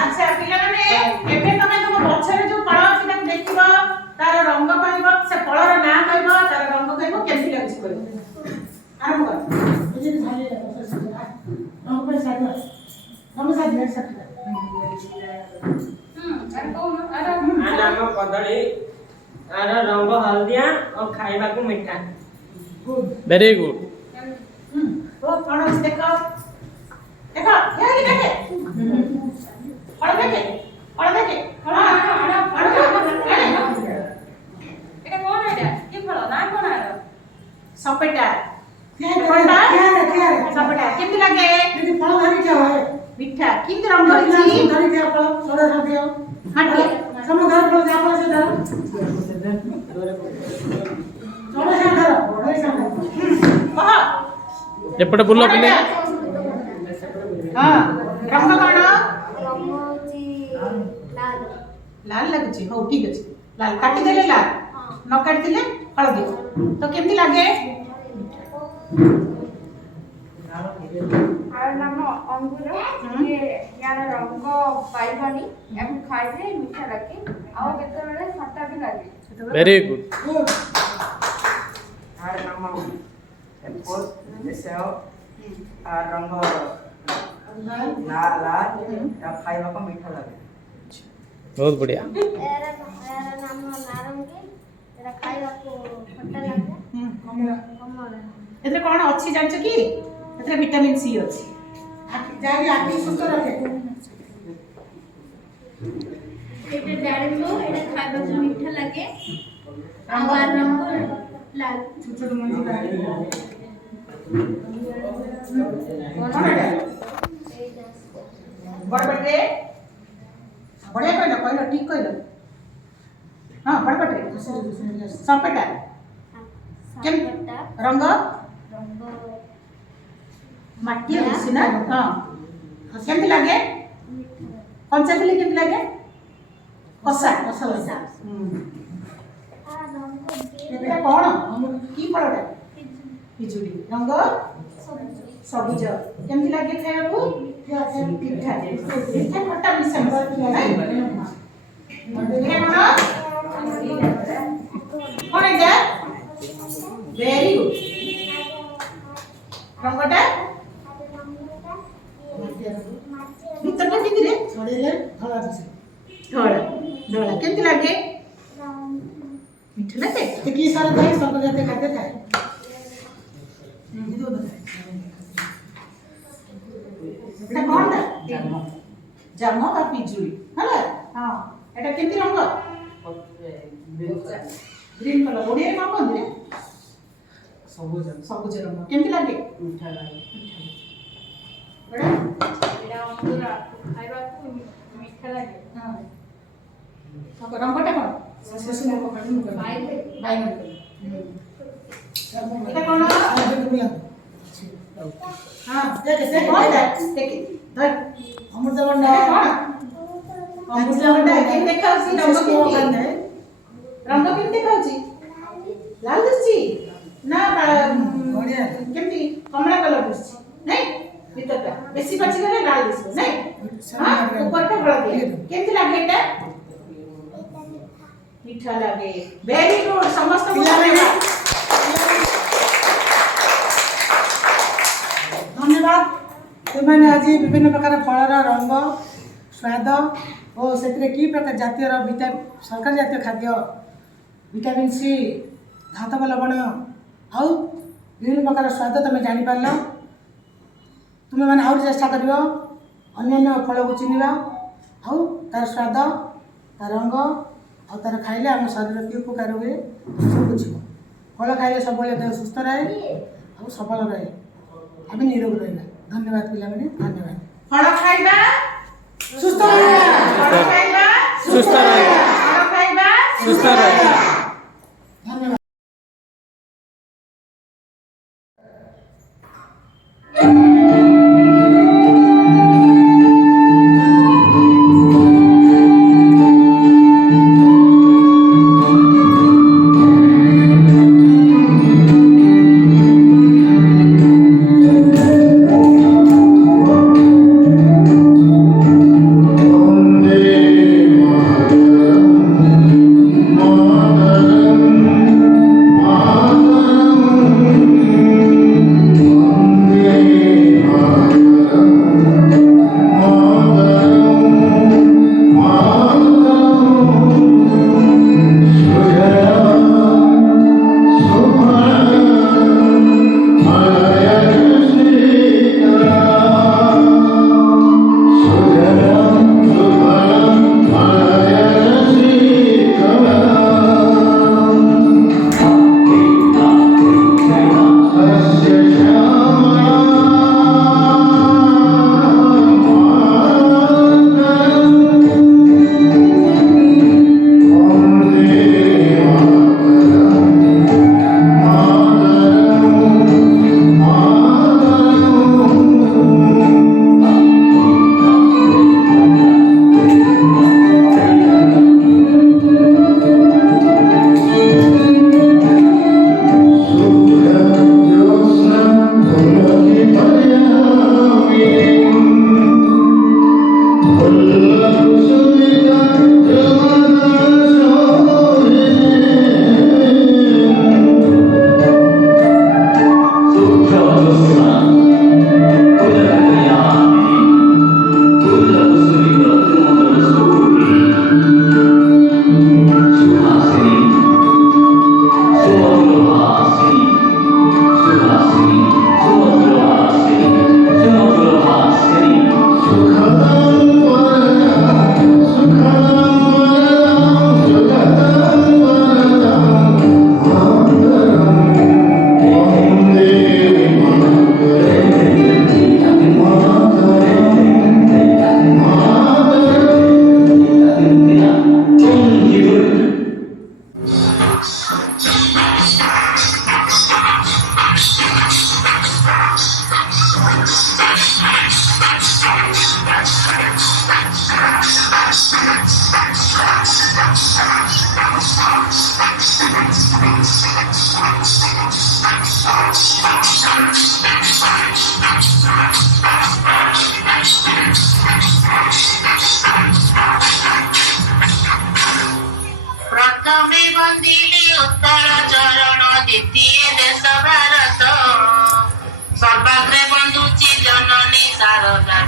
अच्छा पिलाने एबे तमे तुम बछरे जो फल अछि ताको देखिबो तार रंग कहइबो से फलर नाम कहइबो तार रंग कहइबो केमति लागछि कहइबो आरंभ कर ए जे झाले रंग पर साथ हम साथ में साथ नाम कदली आर रंग हल्दिया और खाइबा को मीठा गुड वेरी गुड ओ कौन अछि देखो देखो ये देखे और देखे हां এটা কোন এটা কি ফল না কোন আর सपेटा क्या सपेटा केमति लागे यदि फल धरी क्या है मीठा किंतु रंग अछि धरी क्या फल सोडा खा दियो माटी सम घर फल जा फल से धर सोडा खा धर बड़े सा कह एपटे बुलो पिले हां रंग कोन लाल लाल लागछि हो ठीक अछि लाल काटी देले लाल न काटी देले हळदी तो केमति लागे আর নাম অঙ্গুর ये यार रंग বাইগনি এবং খাইলে মিঠা লাগে আর কেতেবেলে খটা भी লাগে वेरी गुड आर नाम एप्पल सेव आर रंग लाल या खाइबा को मीठा लागे बहुत बढ़िया एरा नाम नारंगी एरा खाइबा को खट्टा लागे कमला एतरे कोन अछि जानछ की एतरे विटामिन सी अछि जाई आखि सुस्त रखे এটা ডালিম্ব এটা খাইবা को मीठा लागे और रंग लाल छोट छोट मंजी डाली कोन एटा बड़ बटे बढ़िया कहलो ठीक कहलो हां बड़ बटे सपेटा केम सपेटा रंग रंग माटी अछि ना हां केमति लागे कंचा दिले केमति लागे कसा कसा लगा एटा कोन की फलटा पिजुड़ी रंग सबुज केमति लागे खाइबो मीठा मीठा खट्टा मिश्रण कोन एटा वेरी गुड रंगटा ভিতরটা কি দিলে ছড়িলে ধলা দিছে ধলা ধলা কেমতি লাগে মিঠা লাগে ते की सारे थाए सब जाते खाते थाए এটা কোনটা জাম বা পিজুলি হলা হ্যাঁ এটা কেমতি রঙ গ্রিন কলর ওড়িয়া মা কোন দিলে सबुज সবুজ রঙ কেমতি লাগে मीठा लागे বড় এটা অঙ্গুর খাইবা को মিঠা লাগে হ্যাঁ রঙটা কোন शेष में पकड़ में বাইরে বাইগন এটা কোন आगे तो मिला হ্যাঁ देखे देखे কোনটা দেখি ধর अमृत এটা बंडा কোন অমৃতভণ্ডা কেমতি দেখাউছি রঙ কেমতি রঙ কেমতি দেখাউছি লাল দিছি না बढ़िया केमती कमला कलर दिसछि नै ভিতরটা বেশি পাচি গলে লাল দিছবে নাই हां ऊपरটা হলদিয়া কেমতি লাগে এটা মিঠা লাগে वेरी गुड समस्त धन्यवाद तुमने आज विभिन्न प्रकार फलर रंग स्वाद और से कि प्रकार जातीय सरकार जातीय खाद्य विटामिन सी धातव लवण आउ विभिन्न प्रकार स्वाद तुम जापर तुम्हें मैंने आउट चेष्टा कर अन्य फल को चिन्हवा आउ तार स्वाद तार रंग और तार खाइले आम शरीर कि उपकार हुए सब बुझ फल खाइले सब देह सुस्थ रहे और सफल रहे आम निरोग रहा धन्यवाद पिला धन्यवाद फल खाइबा सुस्थ रहिबा फल खाइबा सुस्थ रहिबा फल खाइबा सुस्थ रहिबा धन्यवाद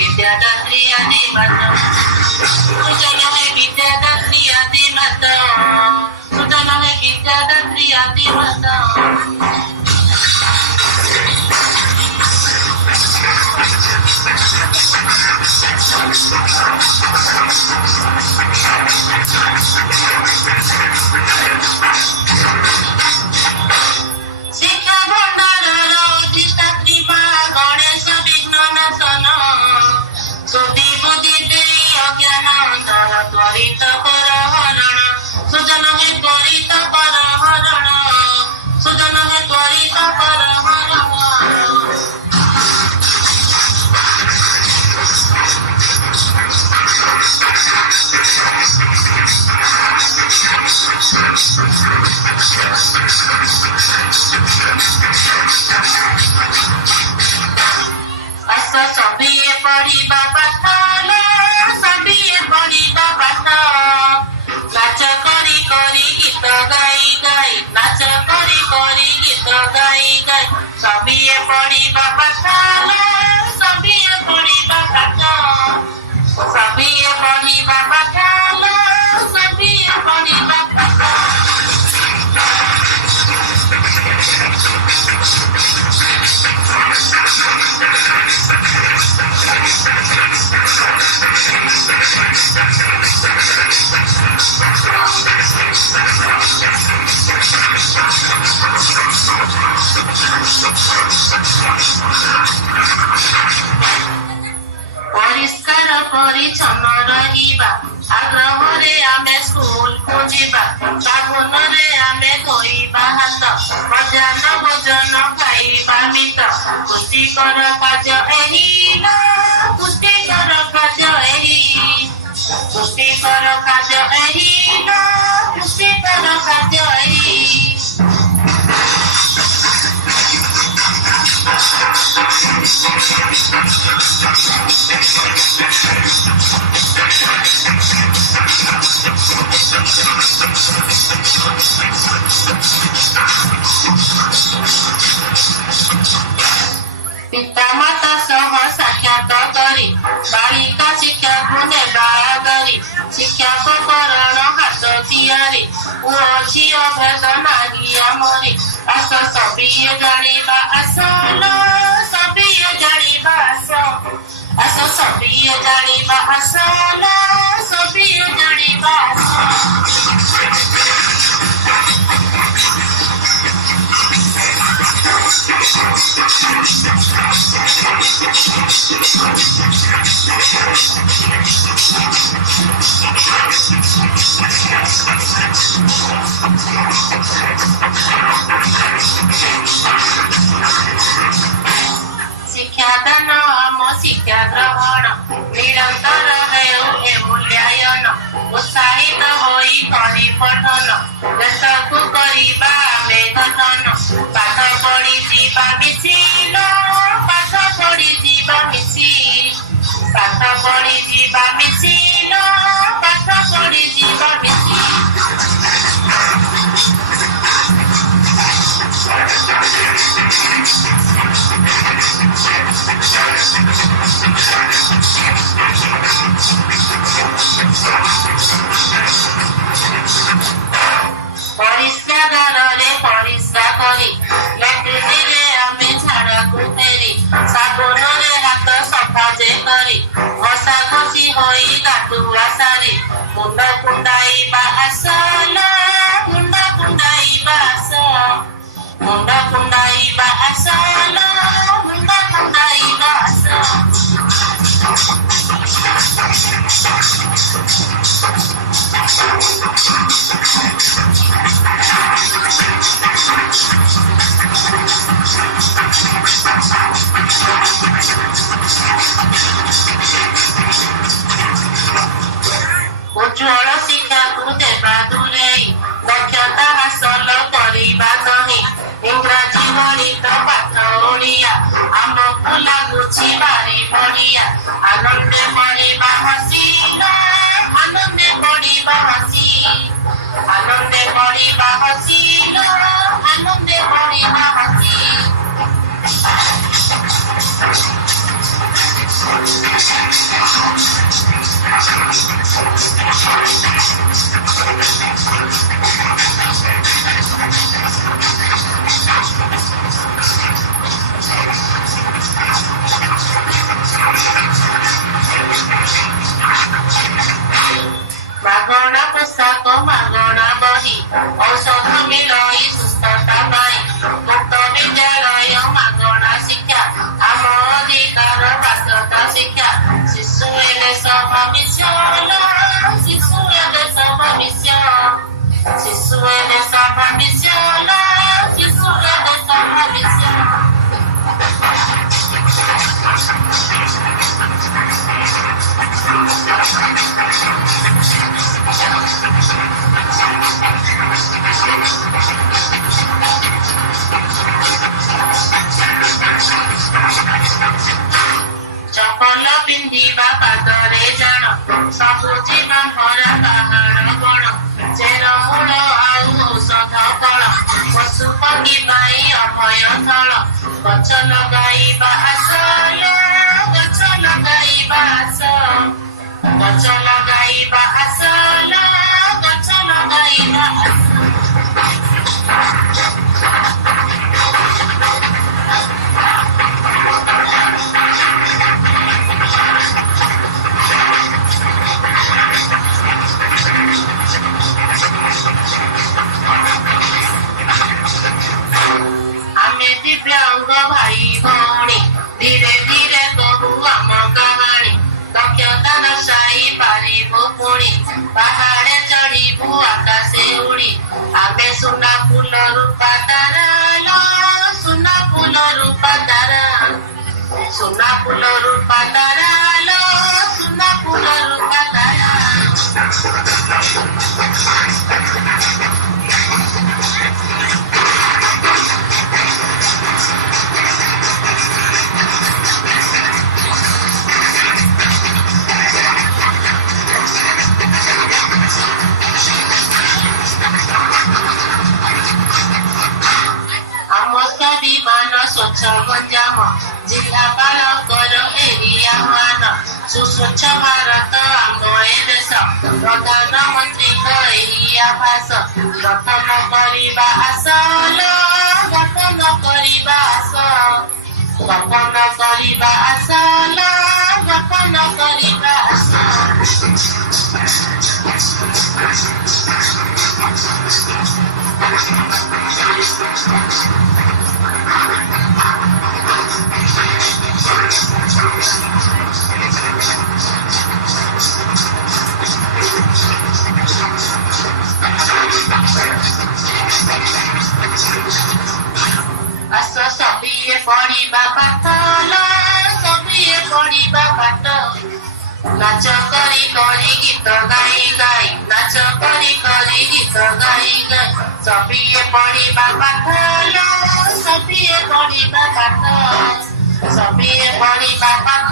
विद्यादात्री आदि माता सुजन है विद्यादात्री आदि माता सुजन है विद्यादात्री आदि माता शिक्षा भण्डार अधिष्ठात्री गणेश विघ्न नाशन सुधि बुद्धि देई अज्ञान अंधर त्वरित कर हरण सुजन है त्वरित कर हरण सुजन है त्वरित कर हरण अस सबिए पढ़िबा पाठ सबिए पढ़िबा पाठ नाच करी करी गीत गाई गाई नाच करी करी गीत गाई गाई सबिए पढ़िबा पाठ सबिए पढ़िबा पाठ सबिए पढ़िबा पाठ सबिए पढ़िबा पाठ परिष्कार परिच्छन्न रहिबा आग्रहरे आमे स्कूल को जिबा साबुनरे आमे धोइबा हाथ मध्याह्न भोजन खाइबा मित पुष्टिकर खाद्य एही पुष्टिकर खाद्य एही पुष्टिकर खाद्य एही पुष्टिकर खाद्य एही पिता माता सह साक्षात करी बालिका शिक्षा को नेबा करी शिक्षा को करण हाथ तियारी पुओ झियो भेद नाही आमरी आस सबिए जानिबा आसन सबिए जानिबा आस सबिए जानिबा आसन सबिए जानिबा शिक्षादान आम शिक्षा ग्रहण निरंतर हेउ ए मूल्यायन उत्साहित होई करी पठन देशकु करिबा आमे गठन पाठ पढ़ी जीवा मिसिल पाठ पढ़ी जीवा मिसिल पाठ पढ़ी जीवा मिसिल पाठ पढ़ी जीवा मिसिल परिस्रागारे परिस्रा करी लैट्रिନରେ आमे झाड़ाକୁ फेरी साबुନରେ हाथ सफा जे करी घषा घषी होई गाधुआ सारी मुंड कुंडाइबा आसन मुंड कुंडाइबा आसन मुंड कुंडाइबा आसन मुंड कुंडाइबा आसन उज्ज्वल शिक्षा को देवा दूरेई दक्षता हासिल करिबा नहीं इंग्राजी गणित पाठ ओडिया आमको लागुछि भारी बढ़िया आनंदे पढ़िबा हसील आनंदे पढ़िबा हसील आनंदे पढ़िबा हसील आनंदे पढ़िबा हसील ସବୁ ଜୀବଙ୍କର କାହାର ବଳ ଚେରମୂଳ ଆଉ ଔଷଧ ଫଳ ପଶୁ ପକ୍ଷୀ ପାଇଁ ଅଭୟ ସ୍ଥଳ ଗଛ ଲଗାଇବା ଆସଲ ଗଛ ଲଗାଇବା ଆସ ଗଛ ଲଗାଇବା ଆସଲ ଗଛ ଲଗାଇବା ଆସ ଆମେ ଦିବ୍ୟାଙ୍ଗ ଭାଇ ଭଉଣୀ ଧୀରେ ଧୀରେ କହୁ ଆମ କାହାଣୀ ଦକ୍ଷତା ଦର୍ଶାଇ ପାରିବୁ ପୁଣି ପାହାଡ଼େ ଚଢ଼ିବୁ ଆକାଶେ ଉଡ଼ି ଆମେ ସୁନା ଫୁଲ ରୂପା ତାରା ସୁନା ଫୁଲ ରୂପା ତାରା ସୁନା ଫୁଲ ରୂପା ତାରା ସୁନା ଫୁଲ ରୂପା ତାରା ବିମାନ ସ୍ୱଚ୍ଛ ଗଞ୍ଜାମ ଜିଲ୍ଲାପାଳଙ୍କର ଏରିଆ ମାନ ସୁସ୍ୱଚ୍ଛ ଭାରତ ଆମ ଏ ଦେଶ ପ୍ରଧାନମନ୍ତ୍ରୀଙ୍କ ଏହି ଆଭାସ ଗଠନ କରିବା ଆସଲ ଗଠନ କରିବା ଆସ ଗଠନ କରିବା ଆସଲ ଗଠନ କରିବା ଆସ ଆସ ସବିଏ ପଢିବା ପାଠ ସବିଏ ପଢିବା ପାଠ ନାଚ କରି କରି ଗୀତ ଗାଇ ଗାଇ ନାଚ କରି କରି ଗୀତ ଗାଇ ଗାଇ ସବିଏ ପଢିବା ପାଠ ସବିଏ ପଢିବା ପାଠ ସବିଏ ପଢିବା ପାଠ